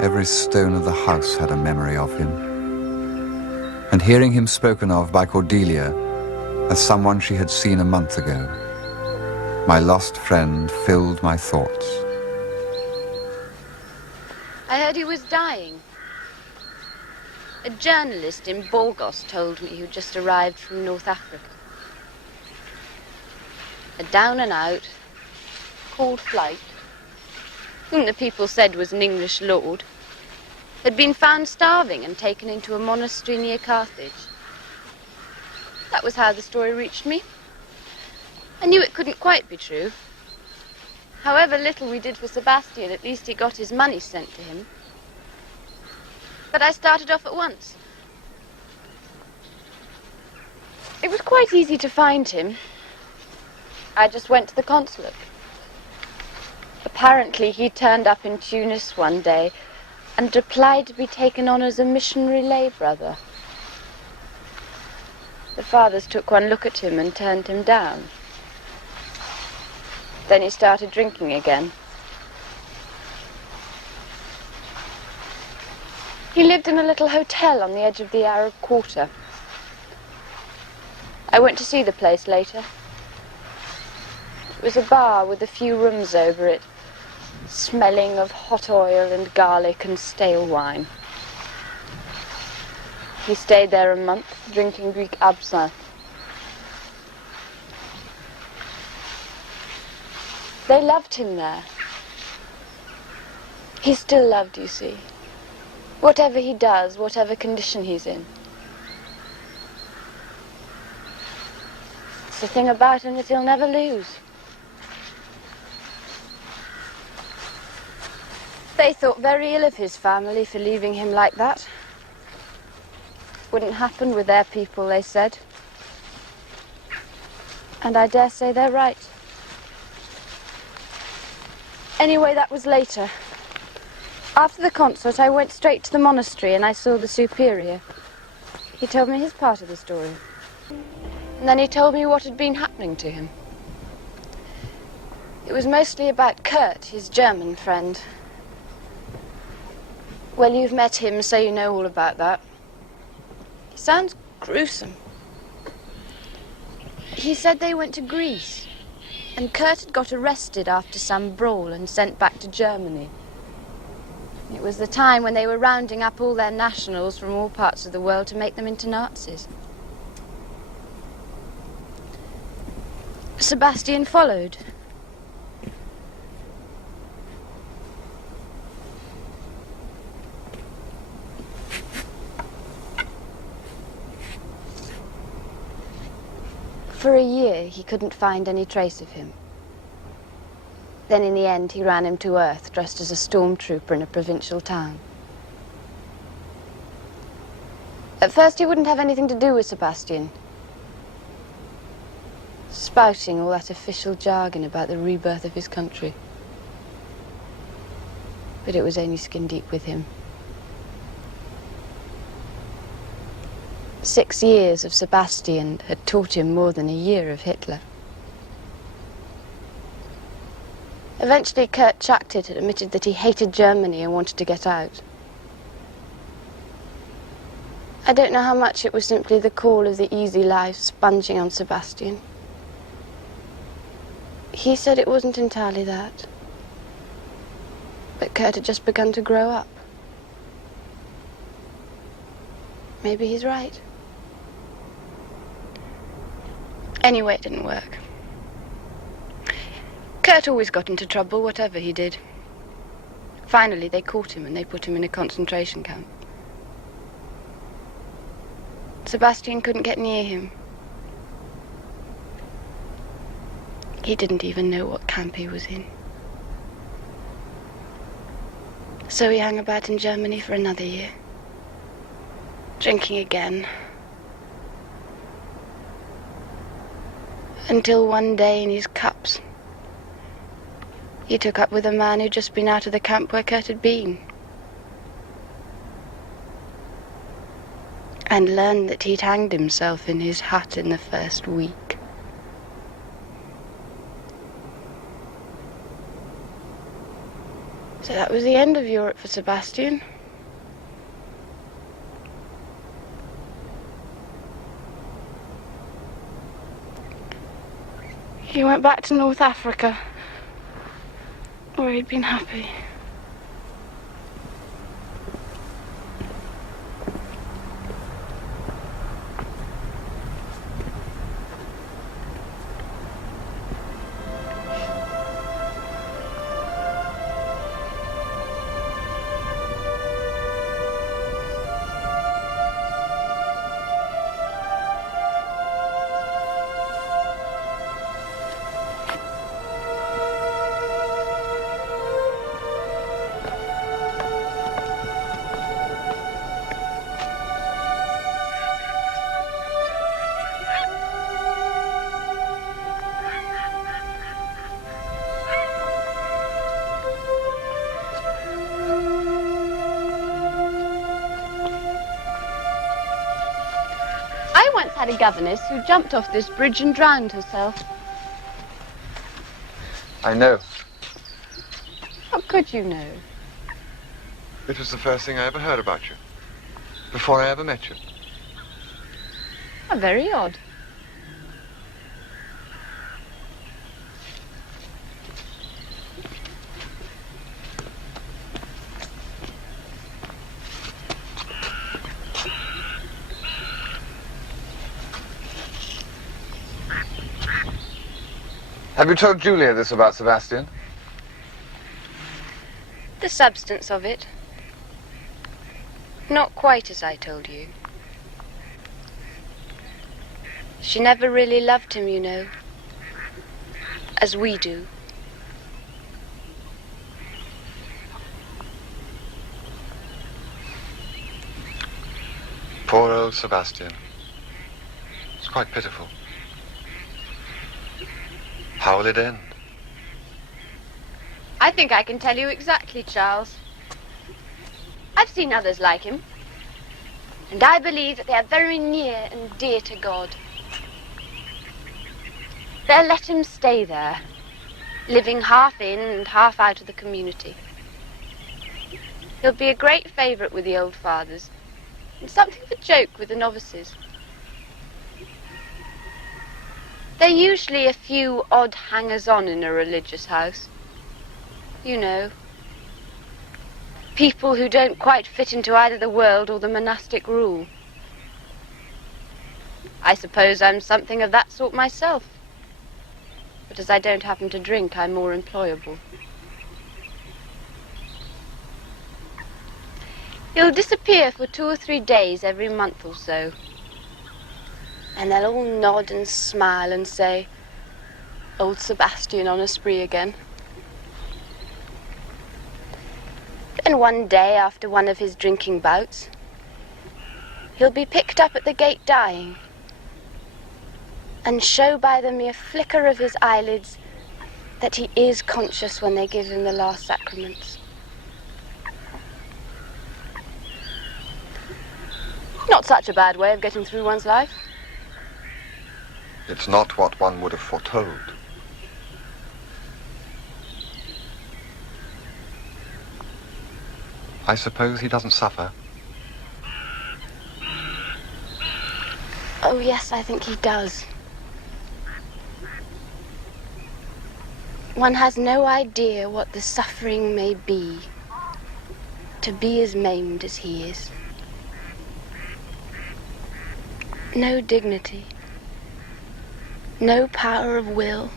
Every stone of the house had a memory of him. And hearing him spoken of by Cordelia as someone she had seen a month ago, my lost friend filled my thoughts. I heard he was dying. A journalist in Burgos told me who'd just arrived from North Africa. A down-and-out, called Flight, whom the people said was an English lord, had been found starving and taken into a monastery near Carthage. That was how the story reached me. I knew it couldn't quite be true. However little we did for Sebastian, at least he got his money sent to him. But I started off at once. It was quite easy to find him. I just went to the consulate. Apparently he turned up in Tunis one day and applied to be taken on as a missionary lay brother. The fathers took one look at him and turned him down. Then he started drinking again. He lived in a little hotel on the edge of the Arab Quarter. I went to see the place later. It was a bar with a few rooms over it, smelling of hot oil and garlic and stale wine. He stayed there a month, drinking Greek absinthe. They loved him there. He's still loved, you see. Whatever he does, whatever condition he's in. It's the thing about him that he'll never lose. They thought very ill of his family for leaving him like that. Wouldn't happen with their people, they said. And I dare say they're right. Anyway, that was later. After the concert, I went straight to the monastery and I saw the superior. He told me his part of the story. And then he told me what had been happening to him. It was mostly about Kurt, his German friend. Well, you've met him, so you know all about that. He sounds gruesome. He said they went to Greece, and Kurt had got arrested after some brawl and sent back to Germany. It was the time when they were rounding up all their nationals from all parts of the world to make them into Nazis. Sebastian followed. For a year, he couldn't find any trace of him. Then in the end, he ran him to earth, dressed as a stormtrooper in a provincial town. At first, he wouldn't have anything to do with Sebastian, spouting all that official jargon about the rebirth of his country. But it was only skin deep with him. 6 years of Sebastian had taught him more than a year of Hitler. Eventually, Kurt chucked it and admitted that he hated Germany and wanted to get out. I don't know how much it was simply the call of the easy life sponging on Sebastian. He said it wasn't entirely that. But Kurt had just begun to grow up. Maybe he's right. Anyway, it didn't work. Kurt always got into trouble, whatever he did. Finally, they caught him and they put him in a concentration camp. Sebastian couldn't get near him. He didn't even know what camp he was in. So he hung about in Germany for another year, drinking again. Until one day in his cups, he took up with a man who'd just been out of the camp where Kurt had been. And learned that he'd hanged himself in his hut in the first week. So that was the end of Europe for Sebastian. He went back to North Africa, where he'd been happy. I once had a governess who jumped off this bridge and drowned herself. I know. How could you know? It was the first thing I ever heard about you. Before I ever met you. How very odd. Have you told Julia this about Sebastian? The substance of it. Not quite as I told you. She never really loved him, you know. As we do. Poor old Sebastian. It's quite pitiful. How will it end? I think I can tell you exactly, Charles. I've seen others like him. And I believe that they are very near and dear to God. They'll let him stay there, living half in and half out of the community. He'll be a great favourite with the old fathers, and something of a joke with the novices. There are usually a few odd hangers-on in a religious house. You know, people who don't quite fit into either the world or the monastic rule. I suppose I'm something of that sort myself. But as I don't happen to drink, I'm more employable. He'll disappear for 2 or 3 days every month or so. And they'll all nod and smile and say, "Old Sebastian on a spree again." Then one day, after one of his drinking bouts, he'll be picked up at the gate dying, and show by the mere flicker of his eyelids that he is conscious when they give him the last sacraments. Not such a bad way of getting through one's life. It's not what one would have foretold. I suppose he doesn't suffer. Oh yes, I think he does. One has no idea what the suffering may be to be as maimed as he is. No dignity, no power of will.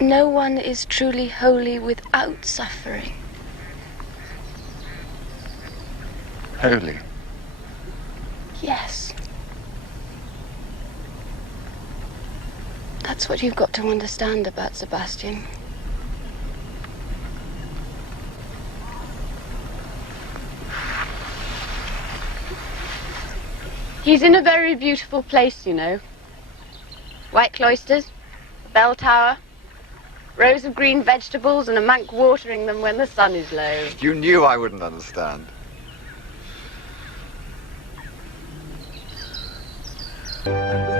No one is truly holy without suffering. Holy? Yes. That's what you've got to understand about Sebastian. He's in a very beautiful place, you know. White cloisters, a bell tower, rows of green vegetables, and a monk watering them when the sun is low. You knew I wouldn't understand. And